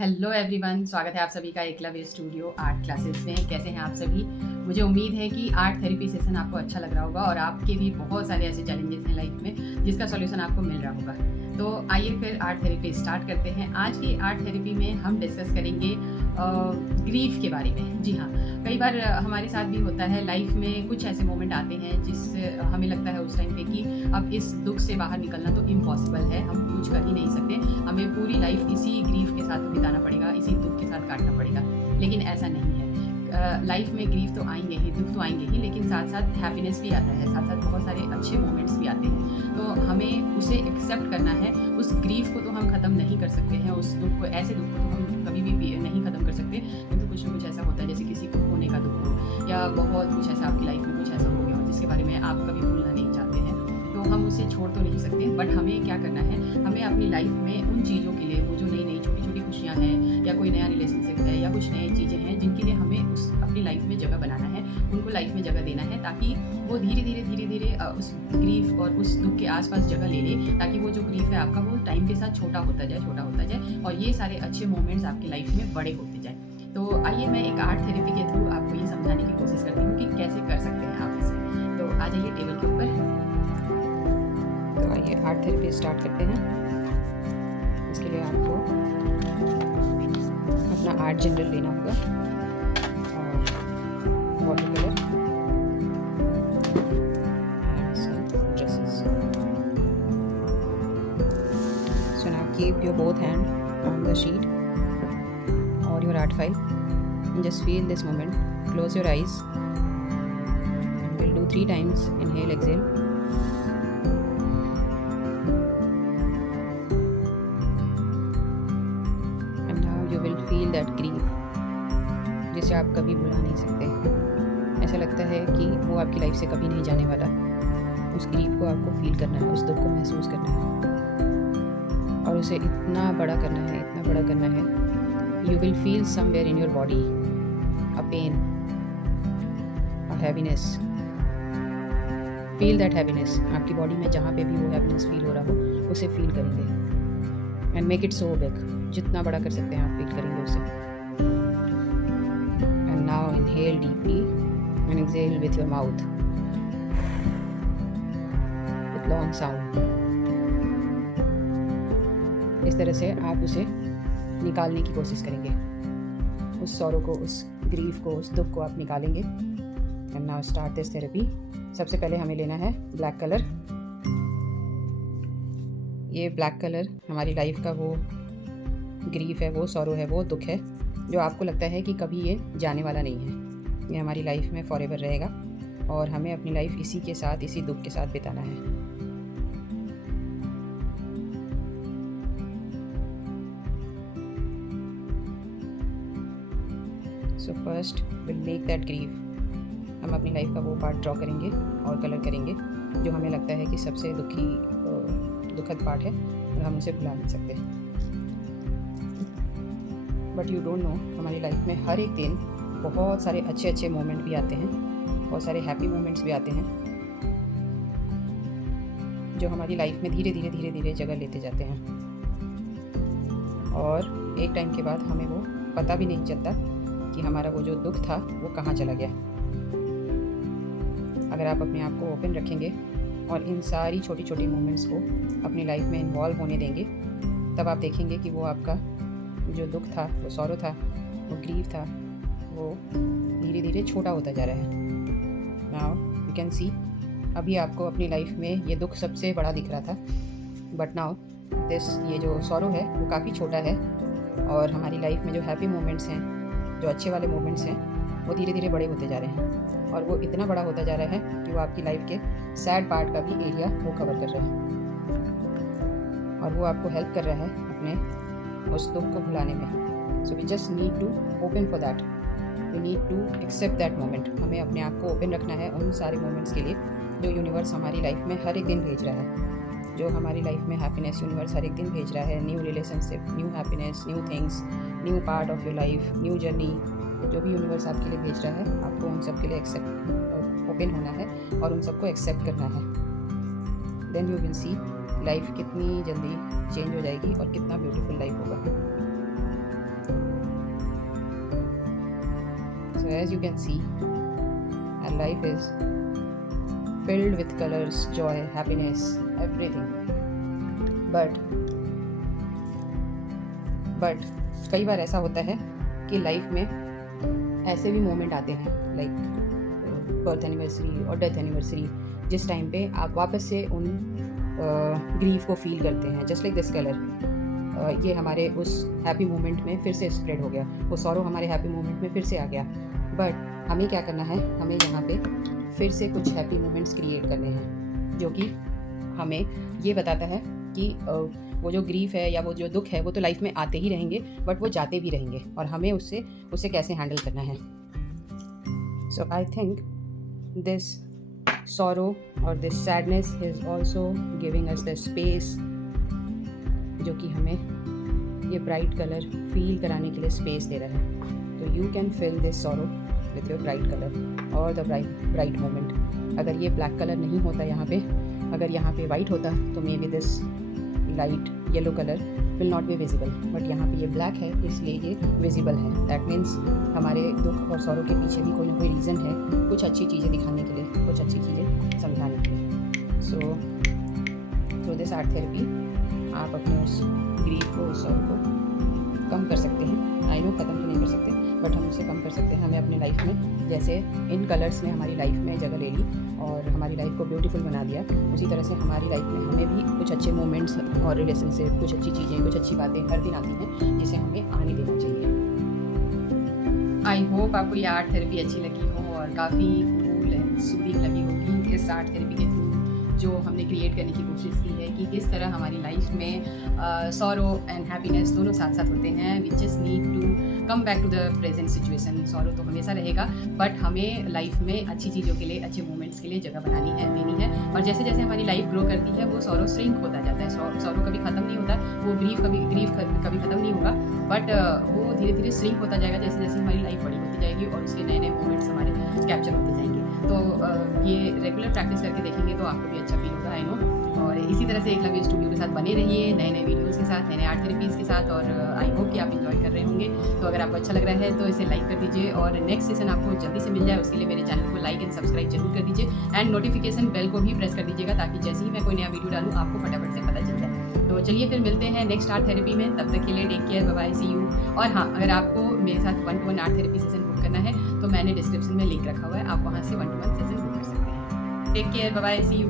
Hello everyone, स्वागत है आप सभी का एकलव्य स्टूडियो आर्ट क्लासेस में। कैसे हैं आप सभी? मुझे उम्मीद है कि आर्ट थेरेपी सेशन आपको अच्छा लग रहा होगा और आपके भी बहुत सारे ऐसे चैलेंजेस हैं लाइफ में जिसका सॉल्यूशन आपको मिल रहा होगा। तो आइए फिर आर्ट थेरेपी स्टार्ट करते हैं। आज की आर्ट थेरेपी में हम डिस्कस करेंगे ग्रीफ के बारे में। जी हाँ, कई बार हमारे साथ भी होता है लाइफ में कुछ ऐसे मोमेंट आते हैं जिससे हमें लगता है उस टाइम पे कि अब इस दुख से बाहर निकलना तो इम्पॉसिबल है, हम कुछ कर ही नहीं सकते, हमें पूरी लाइफ इसी ग्रीफ के साथ बिताना पड़ेगा, इसी दुख के साथ काटना पड़ेगा। लेकिन ऐसा नहीं है। लाइफ में ग्रीफ तो आएंगे ही, दुख तो आएंगे ही, लेकिन साथ साथ हैप्पीनेस भी आता है, साथ साथ बहुत सारे अच्छे मोमेंट्स भी आते हैं। तो हमें उसे एक्सेप्ट करना है। उस ग्रीफ को तो हम ख़त्म नहीं कर सकते हैं, उस दुख को, ऐसे दुख को तो हम कभी भी नहीं ख़त्म कर सकते, किंतु कुछ ना कुछ ऐसा होता है, जैसे किसी को खोने का दुख हो या बहुत कुछ ऐसा आपकी लाइफ में कुछ ऐसा हो गया हो जिसके बारे में आप कभी भूलना नहीं चाहते हैं। तो हम उसे छोड़ तो नहीं सकते, बट हमें क्या करना है, हमें अपनी लाइफ में उन चीज़ों के लिए, वो जो नई नई छोटी छोटी खुशियाँ हैं या कोई नया रिलेशनशिप है या कुछ नई चीज़ें हैं जिनके लिए हमें उस अपनी लाइफ में जगह बनाना है, उनको लाइफ में जगह देना है, ताकि वो धीरे धीरे उस ग्रीफ और उस दुख के आसपास जगह ले ले, ताकि वो जो ग्रीफ है आपका वो टाइम के साथ छोटा होता जाए और ये सारे अच्छे मोमेंट्स आपकी लाइफ में बड़े होते जाए। तो आइए मैं एक आर्ट थेरेपी के थ्रू आपको ये समझाने की कोशिश करती हूँ कि कैसे कर सकते हैं आप इसे। तो आ जाइए टेबल के ऊपर। तो आइए आर्ट थेरेपी स्टार्ट करते हैं। इसके लिए आपको अपना आर्ट जनरल लेना होगा और water colour and some brushes. So now keep your both hand on the sheet or your art file and just feel this moment. Close your eyes and we'll do 3 times inhale, exhale. And now you will feel that grief जिसे आप कभी भुला नहीं सकते। ऐसा लगता है कि वो आपकी लाइफ से कभी नहीं जाने वाला। उस ग्रीफ को आपको फील करना है, उस दुख को महसूस करना है और उसे इतना बड़ा करना है, इतना बड़ा करना है। You will feel somewhere in your body a pain, a happiness. Feel that happiness. आपकी बॉडी में जहाँ पे भी वो हैप्पीनेस फील हो रहा हो उसे फील करेंगे and make it so big. जितना बड़ा कर सकते हैं आप फील करेंगे उसे। And now inhale deeply and exhale with your mouth with long sound. इस तरह से आप उसे निकालने की कोशिश करेंगे, उस सॉरो को, उस ग्रीफ को, उस दुख को आप निकालेंगे। And now start this therapy. सबसे पहले हमें लेना है ब्लैक कलर। ये ब्लैक कलर हमारी लाइफ का वो ग्रीफ है, वो सॉरो है, वो दुख है जो आपको लगता है कि कभी ये जाने वाला नहीं है। ये हमारी लाइफ में फॉरएवर रहेगा और हमें अपनी लाइफ इसी के साथ, इसी दुख के साथ बिताना है। So first will make that grief. हम अपनी लाइफ का वो पार्ट ड्रॉ करेंगे और कलर करेंगे जो हमें लगता है कि सबसे दुखद पार्ट है और हम उसे भुला नहीं सकते। बट यू डोंट नो, हमारी लाइफ में हर एक दिन बहुत सारे अच्छे अच्छे मोमेंट भी आते हैं, बहुत सारे हैप्पी मोमेंट्स भी आते हैं जो हमारी लाइफ में धीरे धीरे जगह लेते जाते हैं और एक टाइम के बाद हमें वो पता भी नहीं चलता कि हमारा वो जो दुख था वो कहाँ चला गया। अगर आप अपने आप को ओपन रखेंगे और इन सारी छोटी छोटी मोमेंट्स को अपनी लाइफ में इन्वॉल्व होने देंगे, तब आप देखेंगे कि वो आपका जो दुख था, वो सॉरो था, वो ग्रीफ था, वो धीरे धीरे छोटा होता जा रहा है। नाउ यू कैन सी, अभी आपको अपनी लाइफ में ये दुख सबसे बड़ा दिख रहा था, बट नाउ ये जो सॉरो है वो काफ़ी छोटा है और हमारी लाइफ में जो हैप्पी मोमेंट्स हैं, जो अच्छे वाले मोमेंट्स हैं, वो धीरे धीरे बड़े होते जा रहे हैं और वो इतना बड़ा होता जा रहा है कि वो आपकी लाइफ के सैड पार्ट का भी एरिया वो कवर कर रहा है और वो आपको हेल्प कर रहा है अपने उस दुख को भुलाने में। So we just need to open for that, we need to accept that moment. हमें अपने आप को ओपन रखना है उन सारे मोमेंट्स के लिए जो यूनिवर्स हमारी लाइफ में हर एक दिन भेज रहा है, जो हमारी लाइफ में हैप्पीनेस यूनिवर्स हर एक दिन भेज रहा है। New relationship, new happiness, new things, new part of your life, new journey, जो भी यूनिवर्स आपके लिए भेज रहा है, आपको उन सब के लिए ओपन होना है और उन सबको एक्सेप्ट करना है। Then you will see life कितनी जल्दी चेंज हो जाएगी और कितना ब्यूटीफुल लाइफ होगा। as you can see, our life is filled with colors, joy, happiness, everything. But कई बार ऐसा होता है कि लाइफ में ऐसे भी मोमेंट आते हैं, लाइक बर्थ एनिवर्सरी और डेथ एनिवर्सरी, जिस टाइम पे आप वापस से उन ग्रीफ को फील करते हैं, जस्ट लाइक दिस कलर। ये हमारे उस हैप्पी मोमेंट में फिर से स्प्रेड हो गया, वो सॉरो हमारे हैप्पी मोमेंट में फिर से आ गया। बट हमें क्या करना है, हमें यहाँ पे फिर से कुछ हैप्पी मोमेंट्स क्रिएट करने हैं, जो कि हमें ये बताता है कि वो जो ग्रीफ है या वो जो दुख है वो तो लाइफ में आते ही रहेंगे, बट वो जाते भी रहेंगे, और हमें उससे कैसे हैंडल करना है। So I think this sorrow or this sadness is also giving us the space, जो कि हमें ये ब्राइट कलर फील कराने के लिए स्पेस दे रहा है। तो you can fill this sorrow with your bright color और द ब्राइट मोमेंट। अगर ये ब्लैक कलर नहीं होता यहाँ पे, अगर यहाँ पे वाइट होता, तो may be this light yellow colour will not be visible, but यहाँ पे ये ब्लैक है इसलिए ये विजिबल है। दैट मीन्स हमारे दुख और सॉरो के पीछे भी कोई ना कोई रीज़न है, कुछ अच्छी चीज़ें दिखाने के लिए, कुछ अच्छी चीज़ें समझाने के लिए। So through this art therapy आप अपने उस ग्रीफ को, उस सॉरो को कम कर सकते हैं। आई नो ख़त्म तो नहीं कर सकते, बट हम उसे कम कर सकते हैं। हमें अपने लाइफ में, जैसे इन कलर्स ने हमारी लाइफ में जगह ले ली और हमारी लाइफ को ब्यूटीफुल बना दिया, उसी तरह से हमारी लाइफ में हमें भी कुछ अच्छे मोमेंट्स और रिलेशनशिप, कुछ अच्छी चीज़ें, कुछ अच्छी बातें हर दिन आती हैं, जिसे हमें आने देना चाहिए। आई होप आपको ये आर्ट थेरेपी अच्छी लगी हो और काफ़ी कूल एंड सूदिंग लगी होगी। इस आर्ट थेरेपी के थ्रू जो हमने क्रिएट करने की कोशिश की है कि किस तरह हमारी लाइफ में सॉरो एंड हैप्पीनेस दोनों साथ साथ होते हैं। We just need to come back to the present situation. Sorrow तो हमेशा रहेगा, बट हमें लाइफ में अच्छी चीज़ों के लिए, अच्छे मोमेंट्स के लिए जगह बनानी है, देनी है। और जैसे जैसे हमारी लाइफ ग्रो करती है, वो सॉरो श्रिंक होता जाता है। सॉरो कभी ख़त्म नहीं होता, वो ग्रीफ कभी ख़त्म नहीं होगा, बट वो धीरे धीरे श्रिंक होता जाएगा जैसे जैसे हमारी लाइफ बड़ी होती जाएगी और उसके नए नए मोमेंट्स हमारे कैप्चर होते जाएंगे। तो ये रेगुलर प्रैक्टिस करके देखेंगे तो आपको भी अच्छा फील होगा, आई नो। और इसी तरह से एकलव्य स्टूडियो के साथ बने रहिए, नए नए वीडियोज़ के साथ, नए नए आर्ट थेरेपीज़ के साथ, और आई होप कि आप इंजॉय कर रहे होंगे। तो अगर आपको अच्छा लग रहा है तो इसे लाइक कर दीजिए, और नेक्स्ट सेशन आपको जल्दी से मिल जाए उसके लिए मेरे चैनल को लाइक एंड सब्सक्राइब जरूर कर दीजिए, एंड नोटिफिकेशन बेल को भी प्रेस कर दीजिएगा, ताकि जैसे ही मैं कोई नया वीडियो डालूँ आपको फटाफट से पता चल जाए। तो चलिए फिर मिलते हैं नेक्स्ट आर्ट थेरेपी में, तब तक के लिए take care, bye bye, see you. और हाँ, अगर आपको मेरे साथ 1-to-1 art therapy session book करना है तो मैंने डिस्क्रिप्शन में लिंक रखा हुआ है, आप वहाँ से 1-to-1 सेशन बुक कर सकते हैं। Take care, bye bye, see you.